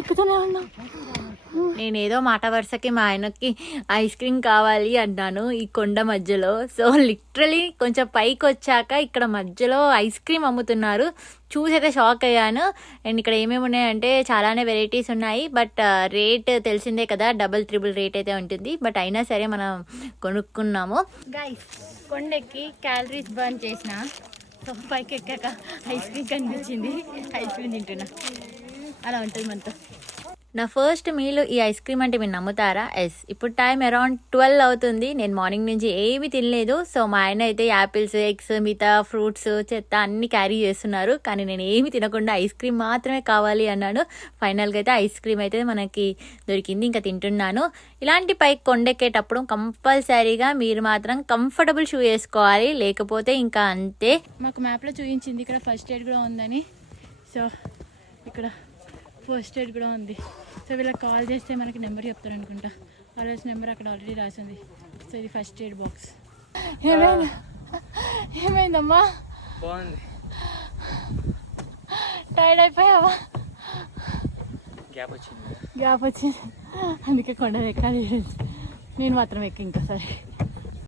ఎక్కుతూనే ఉన్నాం. నేనేదో మాట వరుసకి మా ఆయనకి ఐస్ క్రీమ్ కావాలి అన్నాను ఈ కొండ మధ్యలో. సో లిటరలీ కొంచెం పైకి వచ్చాక ఇక్కడ మధ్యలో ఐస్ క్రీమ్ అమ్ముతున్నారు. చూసి అయితే షాక్ అయ్యాను. అండ్ ఇక్కడ ఏమేమి ఉన్నాయంటే చాలానే వెరైటీస్ ఉన్నాయి. బట్ రేట్ తెలిసిందే కదా, డబుల్ ట్రిపుల్ రేట్ అయితే ఉంటుంది. బట్ అయినా సరే మనం కొనుక్కున్నాము. గైస్ కొండెక్కి క్యాలరీస్ బర్న్ చేసిన, సో పైకి ఎక్కాక ఐస్ క్రీమ్ కనిపించింది, ఐస్ క్రీమ్ తింటున్నా. అలా ఉంటుంది మనతో. నా ఫస్ట్ మీల్ ఈ ఐస్ క్రీమ్ అంటే మీరు నమ్ముతారా? ఎస్, ఇప్పుడు టైం అరౌండ్ 12 అవుతుంది. నేను మార్నింగ్ నుంచి ఏమీ తినలేదు. సో మా ఆయన అయితే యాపిల్స్, ఎగ్స్, మిగతా ఫ్రూట్స్, చెత్త అన్నీ క్యారీ చేస్తున్నారు. కానీ నేను ఏమీ తినకుండా ఐస్ క్రీమ్ మాత్రమే కావాలి అన్నాను. ఫైనల్గా అయితే ఐస్ క్రీమ్ అయితే మనకి దొరికింది, ఇంకా తింటున్నాను. ఇలాంటి పైకి కొండెక్కేటప్పుడు కంపల్సరీగా మీరు మాత్రం కంఫర్టబుల్ షూ వేసుకోవాలి, లేకపోతే ఇంకా అంతే. మాకు మ్యాప్లో చూపించింది ఇక్కడ ఫస్ట్ ఎయిడ్ కూడా ఉందని. సో ఇక్కడ ఫస్ట్ ఎయిడ్ కూడా ఉంది. సో వీళ్ళకి కాల్ చేస్తే మనకి నెంబర్ చెప్తారు అనుకుంటా. వాళ్ళ నెంబర్ అక్కడ ఆల్రెడీ రాసింది. సో ఇది ఫస్ట్ ఎయిడ్ బాక్స్. ఏమైందమ్మా? టైర్డ్ అయిపోయావా? గ్యాప్ వచ్చింది, అందుకే కొండ ఎక్కాలి. నేను మాత్రం ఎక్కి ఇంకా సరే